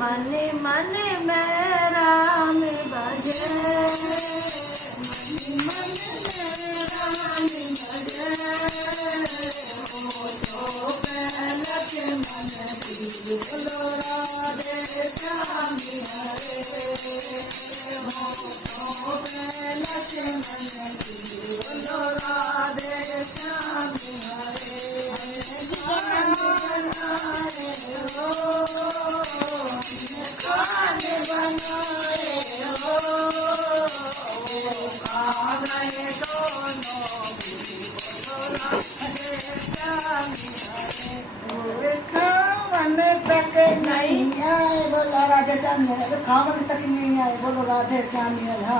मने मने में राम भजे, मने मने में राम भजे। हो तो पहलक मन की बोलो राधे श्याम हरे। हो तो पहलक मन की बोलो राधे श्याम हरे। खाने बनाए हो खा गए दोनों खावन तक नहीं आए। बोलो राधे श्याम हरे। खावन तक नहीं आए। बोलो राधे श्याम हरे।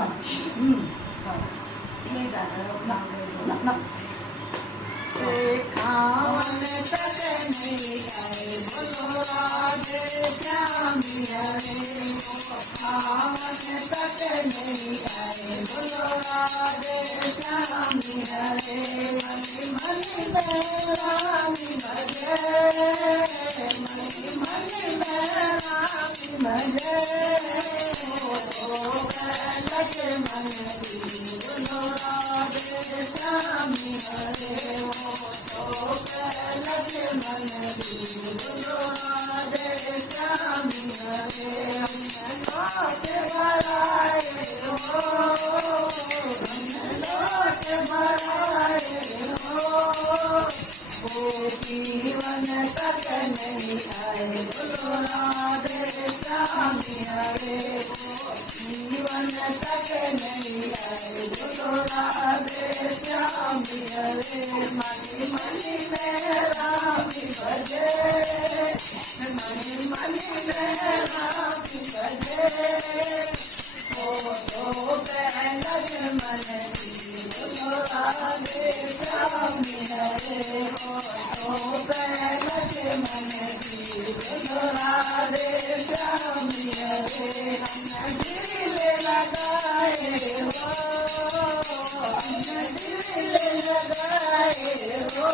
हाँ ना खावन तक नहीं आए। बोलो राधे श्याम हरे। खावन तक नहीं आए। बोलो राधे श्याम हरे। मनि में राम भजे, मनि में राम भजे। पहलक मन की बोलो राधे श्याम हरे। पहलक मन की बोलो राधे श्याम हरे। लौट बराए हो, लौट बराए हो। जीवन तक नहीं आए। बोलो राधे श्याम हरे। जीवन तक नहीं आए। बोलो राधे श्याम हरे। मनि मनि में राम भजे, मनि मनि में राम भजे। हो तो पहलक मन की बोलो राधे श्याम हरे। हो तो पहलक मन की बोलो राधे श्याम हरे। दिल लगाए हो, दिल लगाए हो।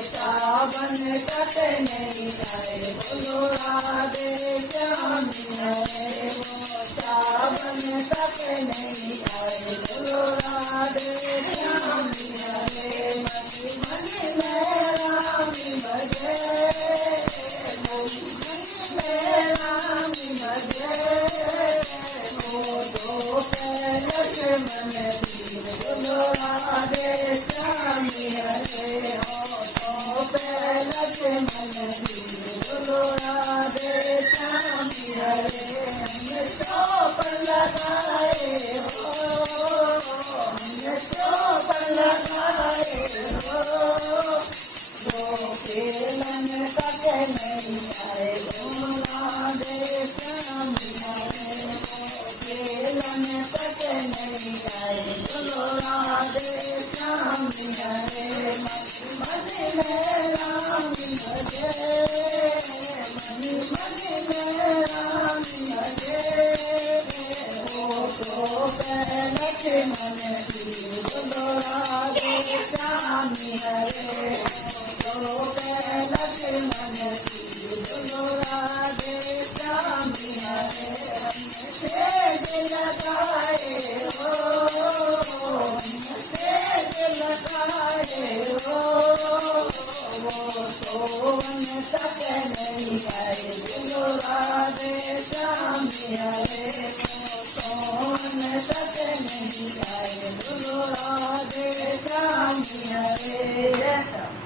सावन तक नहीं आए। बोलो राधे श्याम हरे। सावन तक नहीं आए। बोलो राधे श्याम हरे। मनि मनि में राम भजे, मनि में राम भजे। हो तो पहलक मन की बोलो राधे श्याम हरे। हो पहलक मन की बोलो राधे श्याम हरे। चौप लगाए हो, चौप लगाए हो। खेलन तक नहीं आए। बोलो राधे श्याम हरे। खेलन तक नहीं आए। बोलो राधे श्याम हरे। मनि में राम भजे, मनि मनि में राम भजे। हो तो पहलक मन की बोलो राधे श्याम हरे। हो पहलक मन की बोलो राधे श्याम हरे। तेज लगाए हो, तेज लगाए हो। सोवन तक नहीं आए। बोलो राधे श्याम हरे। सोवन तक नहीं आए। बोलो राधे श्याम हरे।